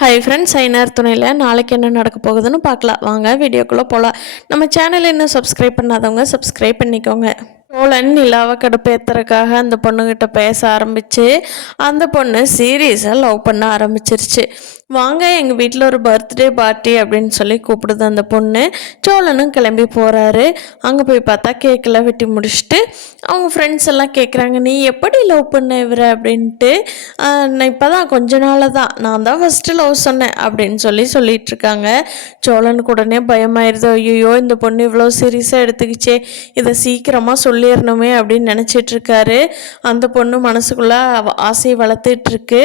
Hi friends, ஐநார் துணையில் நாளைக்கு என்ன நடக்க போகுதுன்னு பார்க்கலாம். வாங்க வீடியோக்குள்ளே போகலாம். நம்ம சேனல் இன்னும் சப்ஸ்கிரைப் பண்ணாதவங்க சப்ஸ்கிரைப் பண்ணிக்கோங்க. சோழன் நிலாவை கடுப்பேற்றுறதுக்காக அந்த பொண்ணுக்கிட்ட பேச ஆரம்பித்து அந்த பொண்ணு சீரியஸாக லவ் பண்ண ஆரம்பிச்சிருச்சு. வாங்க எங்கள் வீட்டில் ஒரு பர்த்டே பார்ட்டி அப்படின்னு சொல்லி கூப்பிடுது அந்த பொண்ணு. சோழனும் கிளம்பி போகிறாரு. அங்கே போய் பார்த்தா கேக்கெல்லாம் வெட்டி முடிச்சுட்டு அவங்க ஃப்ரெண்ட்ஸ் எல்லாம் கேட்குறாங்க, நீ எப்படி லவ் பண்ண இவரை அப்படின்ட்டு. நான் இப்போ தான் கொஞ்ச நாளாக தான் நான் தான் ஃபஸ்ட்டு லவ் சொன்னேன் அப்படின்னு சொல்லிட்டு இருக்காங்க. சோழனுக்கு உடனே பயமாயிருது. ஐயோ, இந்த பொண்ணு இவ்வளோ சீரியஸாக எடுத்துக்கிச்சே, இதை சீக்கிரமாக சொல்லிடணுமே அப்படின்னு நினச்சிட்டு இருக்காரு. அந்த பொண்ணு மனசுக்குள்ள ஆசையை வளர்த்துட்டு இருக்கு.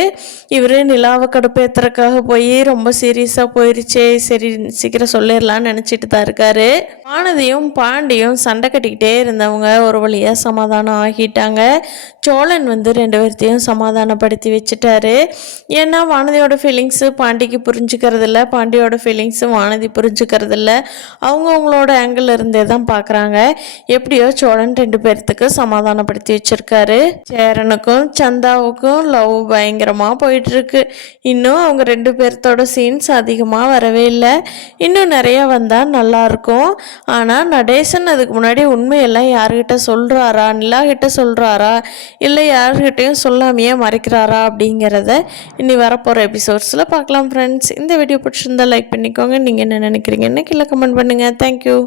இவரு நிலாவை கடுப்பேற்றுறதுக்காக போய் ரொம்ப சீரியஸாக போயிருச்சே, சரி சீக்கிரம் சொல்லிடலான்னு நினச்சிட்டு தான் இருக்காரு. வானதியும் பாண்டியும் சண்டை கட்டிக்கிட்டே இருந்தவங்க ஒரு வழியாக சமாதானம் ஆகிட்டாங்க. சோழன் ரெண்டு பேர்த்தையும் சமாதானப்படுத்தி வச்சுட்டாரு. ஏன்னா வானதியோட ஃபீலிங்ஸு பாண்டிக்கு புரிஞ்சுக்கிறது இல்லை, பாண்டியோட ஃபீலிங்ஸு வானதி புரிஞ்சுக்கிறது இல்லை. அவங்களோட ஆங்கிள் இருந்தே தான் பார்க்குறாங்க. எப்படியோ சோழன் ரெண்டு பேர்த்துக்கு சமாதானப்படுத்தி வச்சிருக்காரு. சேரனுக்கும் சந்தாவுக்கும் லவ் பயங்கரமாக போயிட்டுருக்கு. இன்னும் அவங்க ரெண்டு பேர்த்தோட சீன்ஸ் அதிகமாக வரவே இல்லை. இன்னும் நிறையா வந்தால் நல்லாயிருக்கும். ஆனால் நடேசன் அதுக்கு முன்னாடி உண்மையெல்லாம் யார்கிட்ட சொல்கிறாரா, நிலா கிட்ட சொல்கிறாரா, இல்லை யார்கிட்டையும் சொல்லாமையே மறைக்கிறாரா அப்படிங்கிறத இனி வரப்போகிற எபிசோட்ஸில் பார்க்கலாம் ஃப்ரெண்ட்ஸ். இந்த வீடியோ பிடிச்சிருந்தா லைக் பண்ணிக்கோங்க. நீங்கள் என்ன நினைக்கிறீங்கன்னு கீழே கமெண்ட் பண்ணுங்கள். தேங்க்யூ.